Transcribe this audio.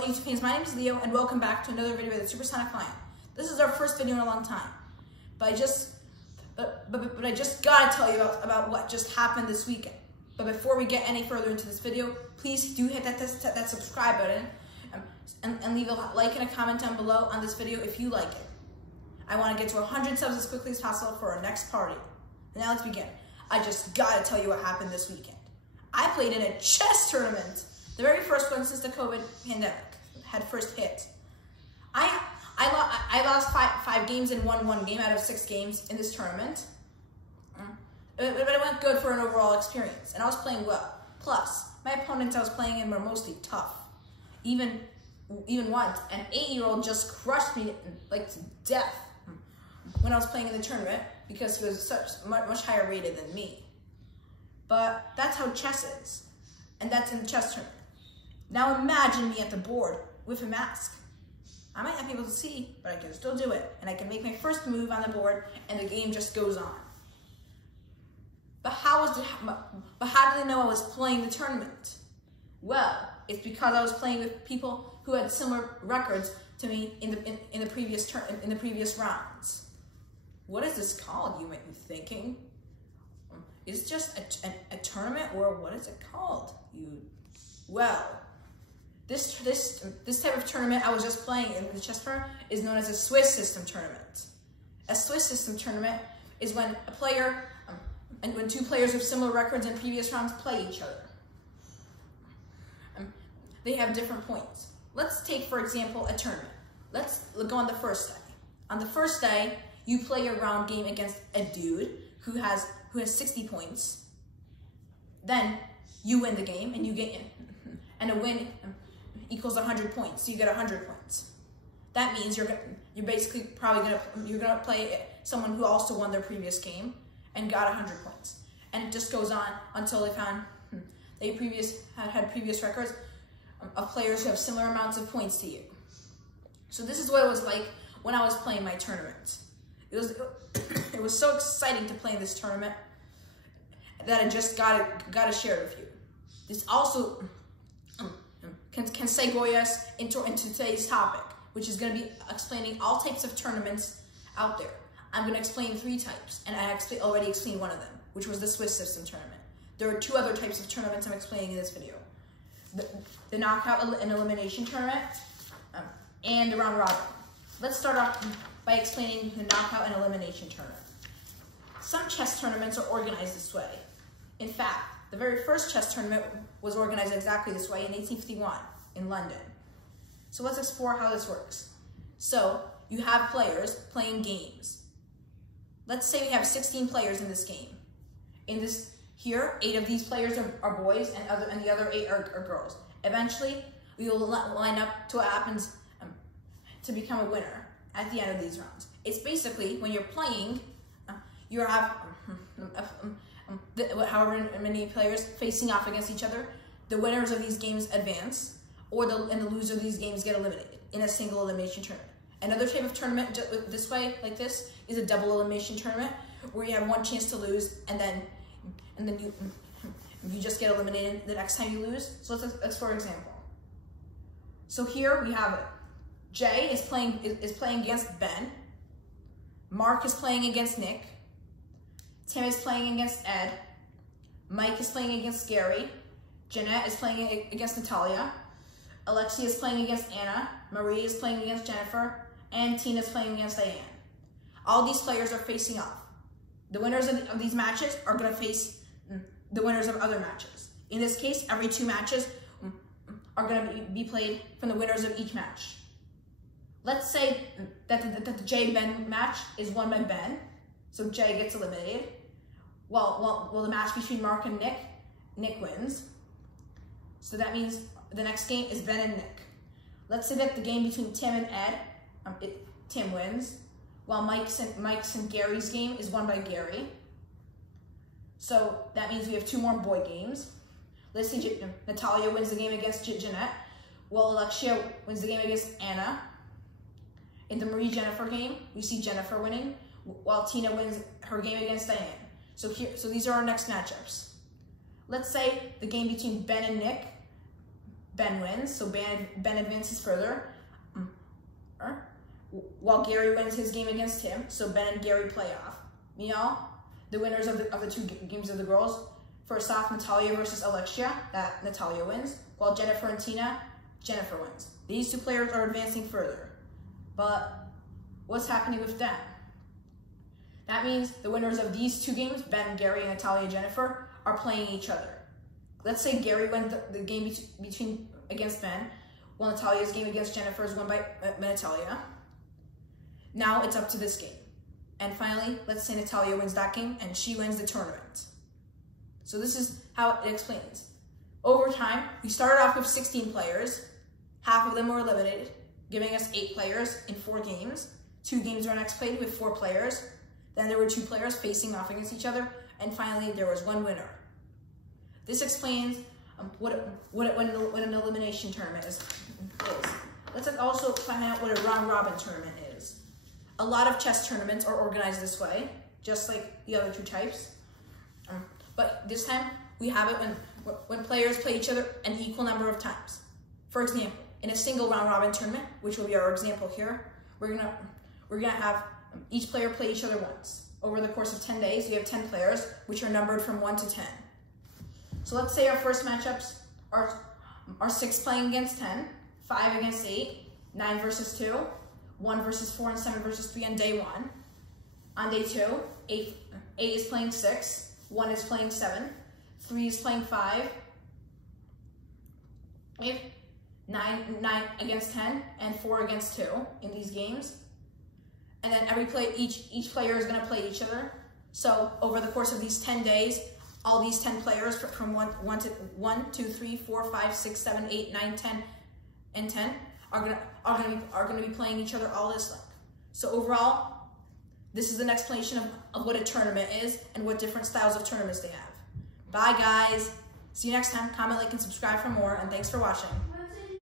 YouTube fans, my name is Leo, and welcome back to another video with the Supersonic Lion. This is our first video in a long time, but I just gotta tell you about what just happened this weekend. But before we get any further into this video, please do hit that subscribe button and leave a like and a comment down below on this video if you like it. I want to get to 100 subs as quickly as possible for our next party. Now let's begin. I just gotta tell you what happened this weekend. I played in a chess tournament. The very first one since the COVID pandemic had first hit. I lost five games and won one game out of 6 games in this tournament. But it went good for an overall experience, and I was playing well. Plus, my opponents I was playing in were mostly tough. Even once, an 8-year-old just crushed me like to death when I was playing in the tournament because he was much higher rated than me. But that's how chess is, and that's in the chess tournament. Now imagine me at the board with a mask. I might not be able to see, but I can still do it. And I can make my first move on the board and the game just goes on. But how did they know I was playing the tournament? Well, it's because I was playing with people who had similar records to me in the previous rounds. What is this called, you might be thinking? Is it just a tournament, or what is it called? Well, this type of tournament I was just playing in the chess tournament is known as a Swiss system tournament. A Swiss system tournament is when a player and when 2 players with similar records in previous rounds play each other. They have different points. Let's take, for example, a tournament. Let's go on the first day. On the first day, you play a round game against a dude who has 60 points. Then you win the game, and you get and a win equals 100 points. So you get 100 points. That means you're basically you're gonna play someone who also won their previous game and got 100 points. And it just goes on until they found they had previous records of players who have similar amounts of points to you. So this is what it was like when I was playing my tournament. It was so exciting to play in this tournament that I just got to share it with you. This also can segue us into today's topic, which is going to be explaining all types of tournaments out there. I'm going to explain 3 types, and I already explained one of them, which was the Swiss system tournament. There are 2 other types of tournaments I'm explaining in this video. The knockout and elimination tournament, and the round robin. Let's start off by explaining the knockout and elimination tournament. Some chess tournaments are organized this way. In fact, the very first chess tournament was organized exactly this way in 1851 in London. So let's explore how this works. So you have players playing games. Let's say we have 16 players in this game. Here, 8 of these players are boys, and the other 8 are girls. Eventually, we will line up to what happens to become a winner at the end of these rounds. It's basically when you're playing, you have however many players facing off against each other. The winners of these games advance, and the losers of these games get eliminated in a single elimination tournament. Another type of tournament this way, like this, is a double elimination tournament where you have 1 chance to lose, and then you just get eliminated the next time you lose. So let's for example. So here we have it. Jay is playing against Ben. Mark is playing against Nick. Tim is playing against Ed. Mike is playing against Gary. Jeanette is playing against Natalia. Alexia is playing against Anna. Marie is playing against Jennifer. And Tina is playing against Diane. All these players are facing off. The winners of these matches are going to face the winners of other matches. In this case, every 2 matches are going to be played from the winners of each match. Let's say that the Jay-Ben match is won by Ben, so Jay gets eliminated. Well, the match between Mark and Nick wins. So that means the next game is Ben and Nick. Let's say that the game between Tim and Ed, Tim wins, while Mike's and Gary's game is won by Gary. So that means we have 2 more boy games. Let's say Natalia wins the game against Jeanette, while Alexia wins the game against Anna. In the Marie-Jennifer game, we see Jennifer winning, while Tina wins her game against Diane. So these are our next matchups. Let's say the game between Ben and Nick, Ben wins, so Ben advances further. While Gary wins his game against him, so Ben and Gary play off. Meanwhile, the winners of the two games of the girls, first off, Natalia versus Alexia, that Natalia wins, while Jennifer and Tina, Jennifer wins. These two players are advancing further. But what's happening with them? That means the winners of these two games, Ben, Gary, and Natalia, Jennifer, are playing each other. Let's say Gary wins the game against Ben, while Natalia's game against Jennifer is won by Natalia. Now it's up to this game. And finally, let's say Natalia wins that game and she wins the tournament. So this is how it explains. Over time, we started off with 16 players. Half of them were eliminated, giving us 8 players in 4 games. 2 games were next played with 4 players. Then there were 2 players facing off against each other. And finally, there was 1 winner. This explains what an elimination tournament is. Let's also find out what a round-robin tournament is. A lot of chess tournaments are organized this way, just like the other 2 types. But this time, we have it when players play each other an equal number of times. For example, in a single round-robin tournament, which will be our example here, we're gonna have each player play each other once. Over the course of 10 days, we have 10 players, which are numbered from 1 to 10. So let's say our first matchups are 6 playing against 10, 5 against 8, 9 versus 2, 1 versus 4, and 7 versus 3 on day 1. On day 2, 8 is playing 6, 1 is playing 7, 3 is playing 5, 9 against 10, and 4 against 2 in these games. And then each player is going to play each other. So over the course of these 10 days, all these 10 players from 1, 2, 3, 4, 5, 6, 7, 8, 9, 10, and 10 are gonna be playing each other all this length. So overall, this is an explanation of what a tournament is and what different styles of tournaments they have. Bye guys. See you next time. Comment, like, and subscribe for more, and thanks for watching.